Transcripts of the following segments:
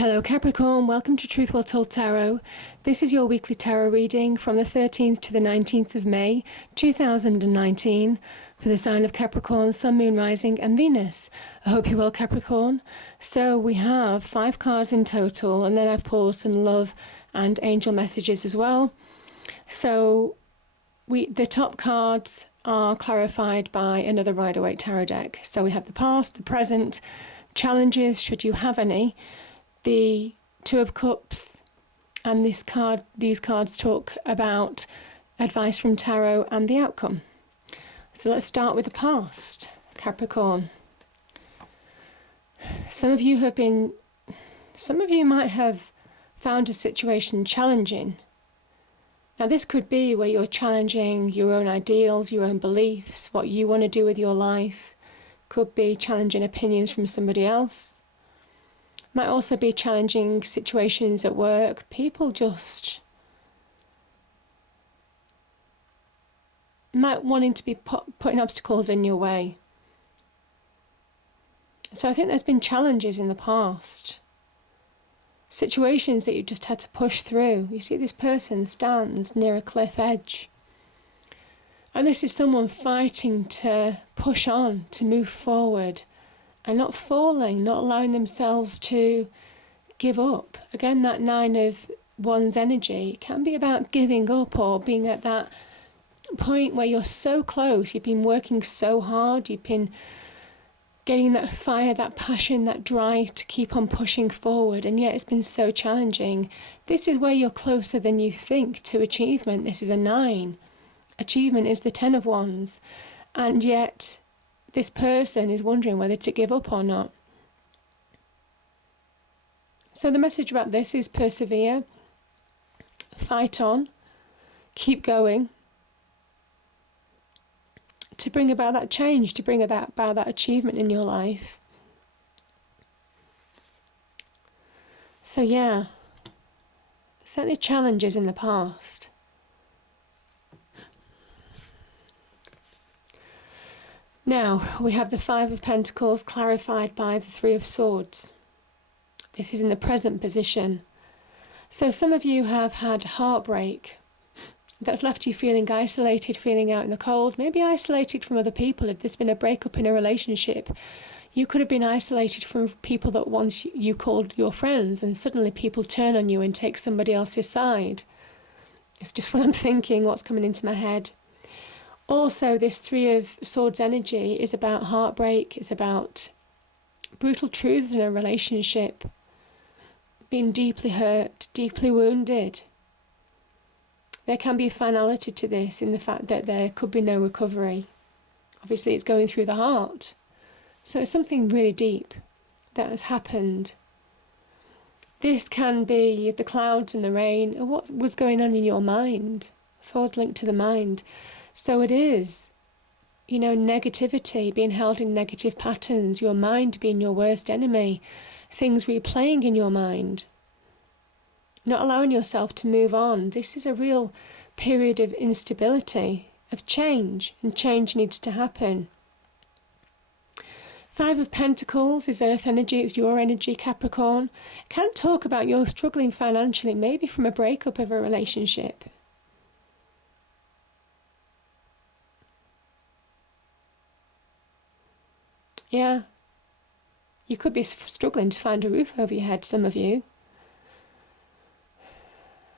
Hello Capricorn, welcome to Truth Well Told Tarot. This is your weekly tarot reading from the 13th to the 19th of May 2019 for the sign of Capricorn, Sun, Moon, Rising and Venus. I hope you're well, Capricorn. So we have 5 cards in total, and then I've pulled some love and angel messages as well. So the top cards are clarified by another Rider-Waite tarot deck. So we have the past, the present, challenges should you have any, the Two of Cups, and these cards talk about advice from tarot and the outcome. So let's start with the past, Capricorn. Some of you might have found a situation challenging. Now this could be where you're challenging your own ideals, your own beliefs, what you want to do with your life. Could be challenging opinions from somebody else. Might also be challenging situations at work. People just might wanting to be putting obstacles in your way. So I think there's been challenges in the past. Situations that you just had to push through. You see this person stands near a cliff edge. And this is someone fighting to push on, to move forward. And not falling, not allowing themselves to give up. Again, that 9 of Wands energy can be about giving up, or being at that point where you're so close, you've been working so hard, you've been getting that fire, that passion, that drive to keep on pushing forward, and yet it's been so challenging. This is where you're closer than you think to achievement. This is a 9. Achievement is the 10 of Wands, and yet this person is wondering whether to give up or not. So the message about this is persevere, fight on, keep going, to bring about that change, to bring about that achievement in your life. So yeah, certainly challenges in the past. Now, we have the 5 of Pentacles clarified by the 3 of Swords. This is in the present position. So some of you have had heartbreak that's left you feeling isolated, feeling out in the cold, maybe isolated from other people. If there's been a breakup in a relationship, you could have been isolated from people that once you called your friends, and suddenly people turn on you and take somebody else's side. It's just what I'm thinking, what's coming into my head. Also, this 3 of Swords energy is about heartbreak, it's about brutal truths in a relationship, being deeply hurt, deeply wounded. There can be a finality to this in the fact that there could be no recovery. Obviously, it's going through the heart. So it's something really deep that has happened. This can be the clouds and the rain, or what was going on in your mind. Sword linked to the mind. So it is, negativity, being held in negative patterns, your mind being your worst enemy, things replaying in your mind, not allowing yourself to move on. This is a real period of instability, of change, and change needs to happen. 5 of Pentacles is earth energy, it's your energy, Capricorn. Can't talk about you're struggling financially, maybe from a breakup of a relationship. Yeah, you could be struggling to find a roof over your head, some of you.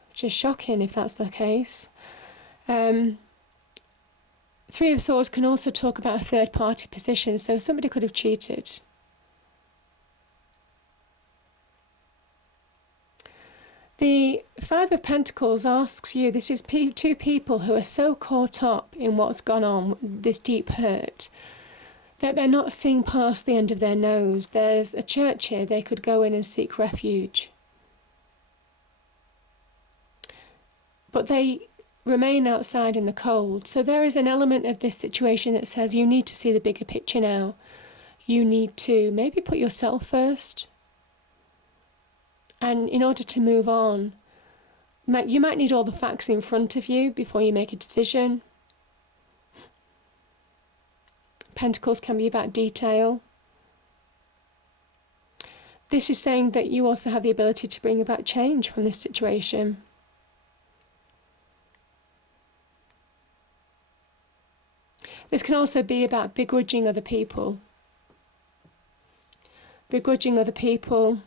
Which is shocking if that's the case. 3 of Swords can also talk about a third-party position, so somebody could have cheated. The 5 of Pentacles asks you, this is 2 people who are so caught up in what's gone on, this deep hurt, that they're not seeing past the end of their nose. There's a church here, they could go in and seek refuge. But they remain outside in the cold. So there is an element of this situation that says you need to see the bigger picture now. You need to maybe put yourself first. And in order to move on, you might need all the facts in front of you before you make a decision. Pentacles can be about detail. This is saying that you also have the ability to bring about change from this situation. This can also be about begrudging other people. Begrudging other people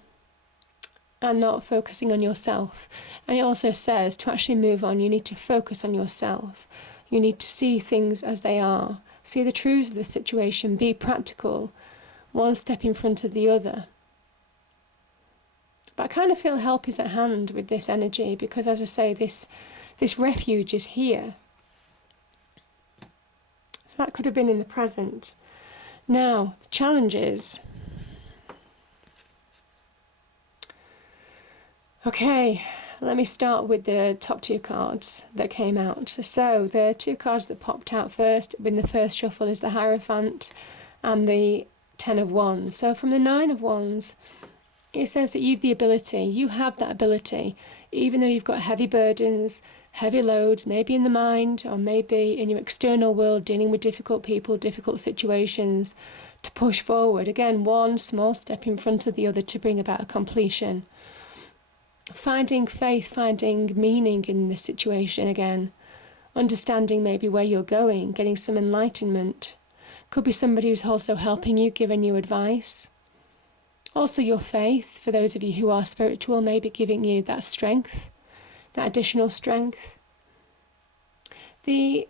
and not focusing on yourself. And it also says to actually move on, you need to focus on yourself. You need to see things as they are. See the truths of the situation. Be practical. One step in front of the other. But I kind of feel help is at hand with this energy because, as I say, this refuge is here. So that could have been in the present. Now, the challenge is... Okay, let me start with the top two cards that came out. So the two cards that popped out first in the first shuffle is the Hierophant and the Ten of Wands. So from the Nine of Wands, it says that you have that ability, even though you've got heavy burdens, heavy loads, maybe in the mind or maybe in your external world, dealing with difficult people, difficult situations, to push forward. Again, one small step in front of the other to bring about a completion. Finding faith, finding meaning in this situation again. Understanding maybe where you're going, getting some enlightenment. Could be somebody who's also helping you, giving you advice. Also your faith, for those of you who are spiritual, maybe giving you that strength, that additional strength. The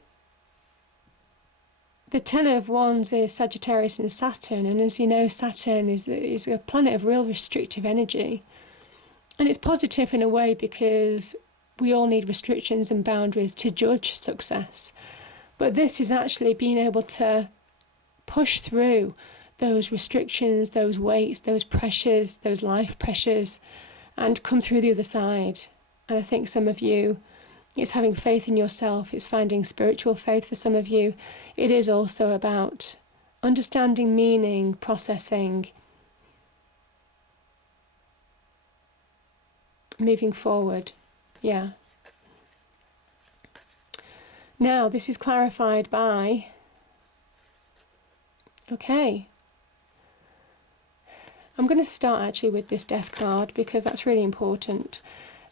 Ten of Wands is Sagittarius and Saturn, and as you know, Saturn is a planet of real restrictive energy. And it's positive in a way because we all need restrictions and boundaries to judge success. But this is actually being able to push through those restrictions, those weights, those pressures, those life pressures, and come through the other side. And I think some of you, it's having faith in yourself, it's finding spiritual faith for some of you. It is also about understanding meaning, processing, moving forward. Yeah. Now, this is clarified by... Okay. I'm going to start actually with this Death card because that's really important.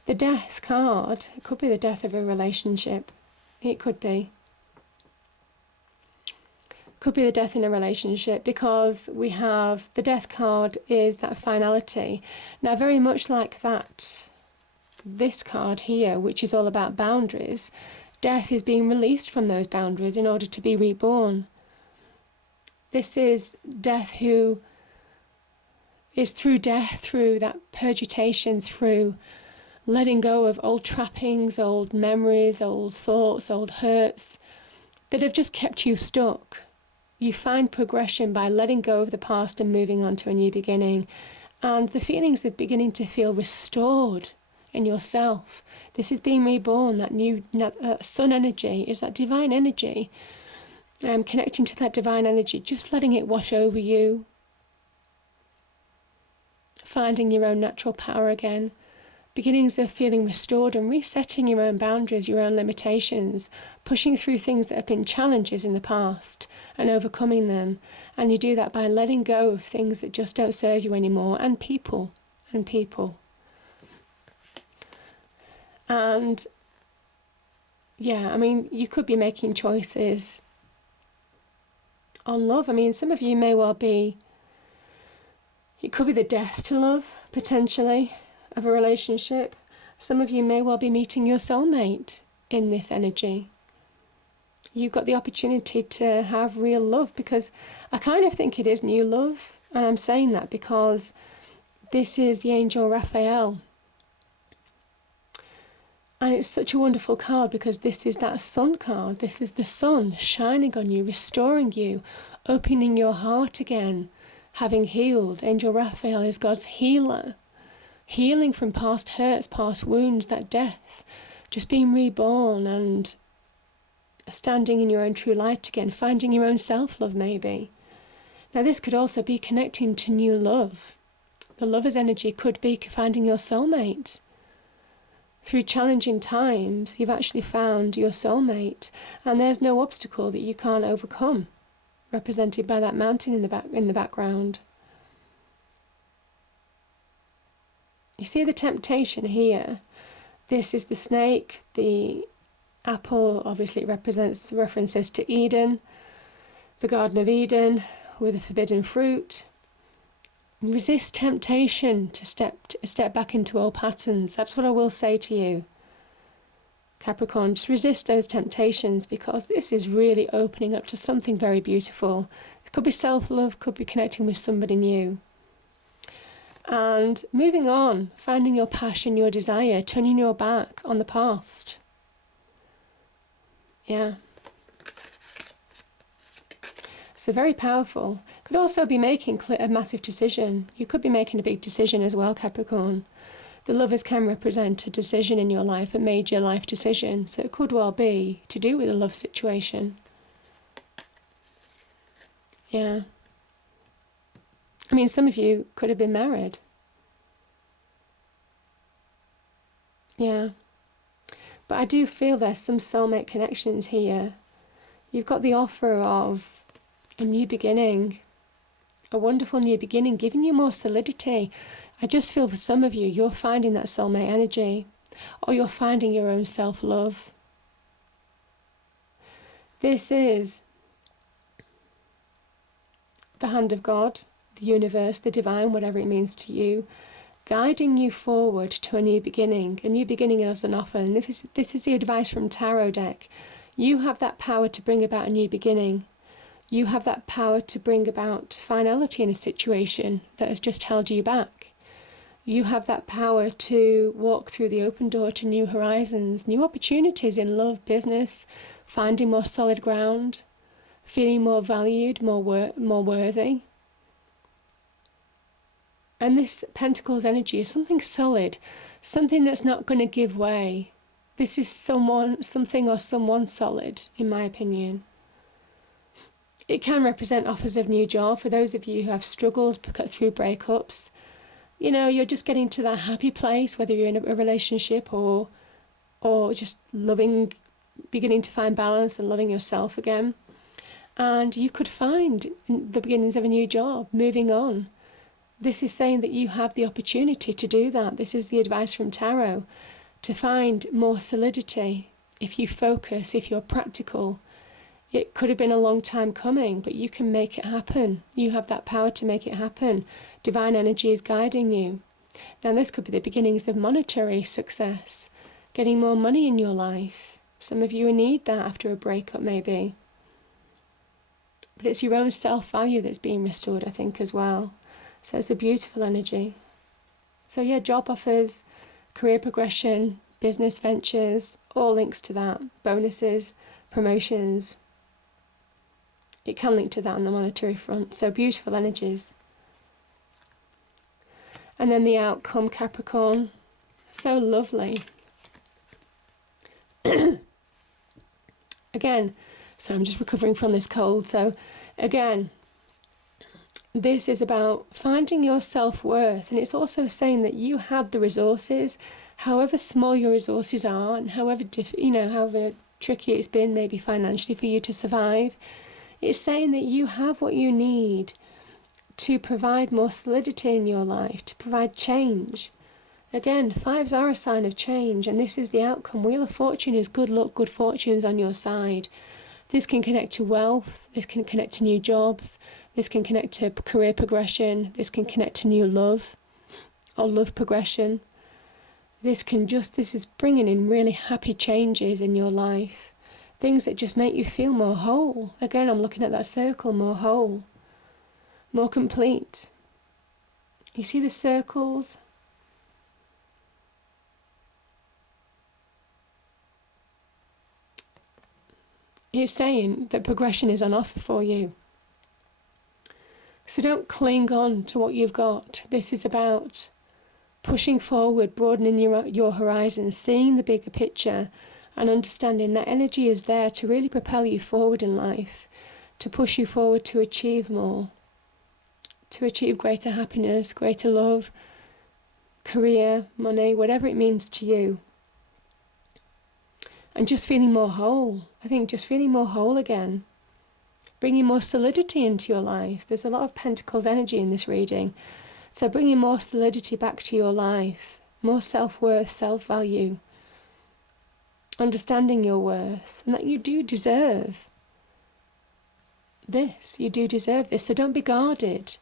The Death card, it could be the death of a relationship. It could be. Could be the death in a relationship because we have the Death card is that finality. Now, very much like that, this card here, which is all about boundaries, death is being released from those boundaries in order to be reborn. This is death who is through death, through that purgation, through letting go of old trappings, old memories, old thoughts, old hurts that have just kept you stuck. You find progression by letting go of the past and moving on to a new beginning. And the feelings are beginning to feel restored in yourself. This is being reborn, that new sun energy, is that divine energy. Connecting to that divine energy, just letting it wash over you. Finding your own natural power again. Beginnings of feeling restored and resetting your own boundaries, your own limitations, pushing through things that have been challenges in the past and overcoming them. And you do that by letting go of things that just don't serve you anymore, and people. And yeah, I mean, you could be making choices on love. I mean, some of you may well be, it could be the death to love, potentially, of a relationship. Some of you may well be meeting your soulmate in this energy. You've got the opportunity to have real love, because I kind of think it is new love. And I'm saying that because this is the angel Raphael. And it's such a wonderful card because this is that sun card. This is the sun shining on you, restoring you, opening your heart again, having healed. Angel Raphael is God's healer. Healing from past hurts, past wounds, that death. Just being reborn and standing in your own true light again, finding your own self-love maybe. Now this could also be connecting to new love. The lover's energy could be finding your soulmate. Through challenging times, you've actually found your soulmate, and there's no obstacle that you can't overcome, represented by that mountain in the background. You see the temptation here. This is the snake. The apple, obviously, it represents references to Eden, the Garden of Eden, with the forbidden fruit. Resist temptation to step back into old patterns. That's what I will say to you, Capricorn. Just resist those temptations, because this is really opening up to something very beautiful. It could be self-love, could be connecting with somebody new. And moving on, finding your passion, your desire, turning your back on the past. Yeah. So very powerful. Could also be making a massive decision. You could be making a big decision as well, Capricorn. The lovers can represent a decision in your life, a major life decision. So it could well be to do with a love situation. Yeah. I mean, some of you could have been married. Yeah. But I do feel there's some soulmate connections here. You've got the offer of a new beginning, a wonderful new beginning, giving you more solidity. I just feel for some of you, you're finding that soulmate energy, or you're finding your own self-love. This is the hand of God, the universe, the divine, whatever it means to you, guiding you forward to a new beginning as an offer. And this is the advice from Tarot deck. You have that power to bring about a new beginning. You have that power to bring about finality in a situation that has just held you back. You have that power to walk through the open door to new horizons, new opportunities in love, business, finding more solid ground, feeling more valued, more worthy. And this Pentacles energy is something solid, something that's not going to give way. This is something or someone solid, in my opinion. It can represent offers of new job for those of you who have struggled through breakups. You know, you're just getting to that happy place, whether you're in a relationship or just beginning to find balance and loving yourself again. And you could find the beginnings of a new job, moving on. This is saying that you have the opportunity to do that. This is the advice from Tarot, to find more solidity. If you focus, if you're practical, it could have been a long time coming, but you can make it happen. You have that power to make it happen. Divine energy is guiding you. Now, this could be the beginnings of monetary success, getting more money in your life. Some of you need that after a breakup, maybe. But it's your own self-value that's being restored, I think, as well. So it's a beautiful energy. So yeah, job offers, career progression, business ventures, all links to that. Bonuses, promotions. It can link to that on the monetary front. So beautiful energies. And then the outcome, Capricorn. So lovely. Again, so I'm just recovering from this cold. So again, this is about finding your self-worth. And it's also saying that you have the resources, however small your resources are, and however tricky it's been maybe financially for you to survive. It's saying that you have what you need to provide more solidity in your life, to provide change. Again, fives are a sign of change, and this is the outcome. Wheel of Fortune is good luck, good fortunes on your side. This can connect to wealth, this can connect to new jobs, this can connect to career progression, this can connect to new love or love progression. This is bringing in really happy changes in your life. Things that just make you feel more whole. Again, I'm looking at that circle, more whole, more complete. You see the circles? It's saying that progression is on offer for you. So don't cling on to what you've got. This is about pushing forward, broadening your horizons, seeing the bigger picture, and understanding that energy is there to really propel you forward in life, to push you forward to achieve more, to achieve greater happiness, greater love, career, money, whatever it means to you. And just feeling more whole. I think just feeling more whole again. Bringing more solidity into your life. There's a lot of Pentacles energy in this reading. So bringing more solidity back to your life, more self-worth, self-value, understanding your worth, and that you do deserve this. You do deserve this. So don't be guarded.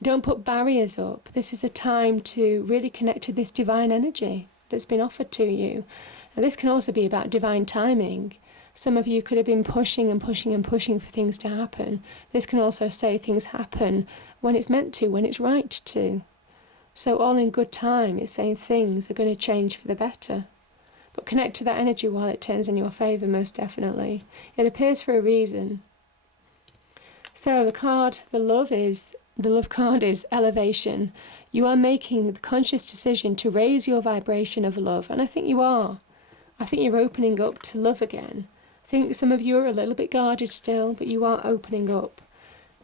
Don't put barriers up. This is a time to really connect to this divine energy that's been offered to you. And this can also be about divine timing. Some of you could have been pushing and pushing and pushing for things to happen. This can also say things happen when it's meant to, when it's right to. So all in good time, it's saying things are going to change for the better. But connect to that energy while it turns in your favour, most definitely. It appears for a reason. So the love card is elevation. You are making the conscious decision to raise your vibration of love. And I think you are. I think you're opening up to love again. I think some of you are a little bit guarded still, but you are opening up.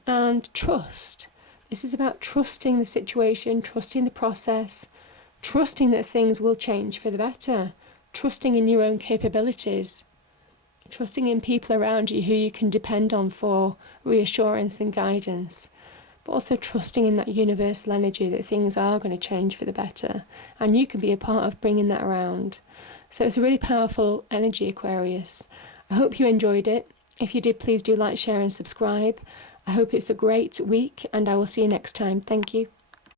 And trust. This is about trusting the situation, trusting the process, trusting that things will change for the better, trusting in your own capabilities, trusting in people around you who you can depend on for reassurance and guidance, but also trusting in that universal energy that things are going to change for the better, and you can be a part of bringing that around. So it's a really powerful energy, Aquarius. I hope you enjoyed it. If you did, please do like, share and subscribe. I hope it's a great week, and I will see you next time. Thank you.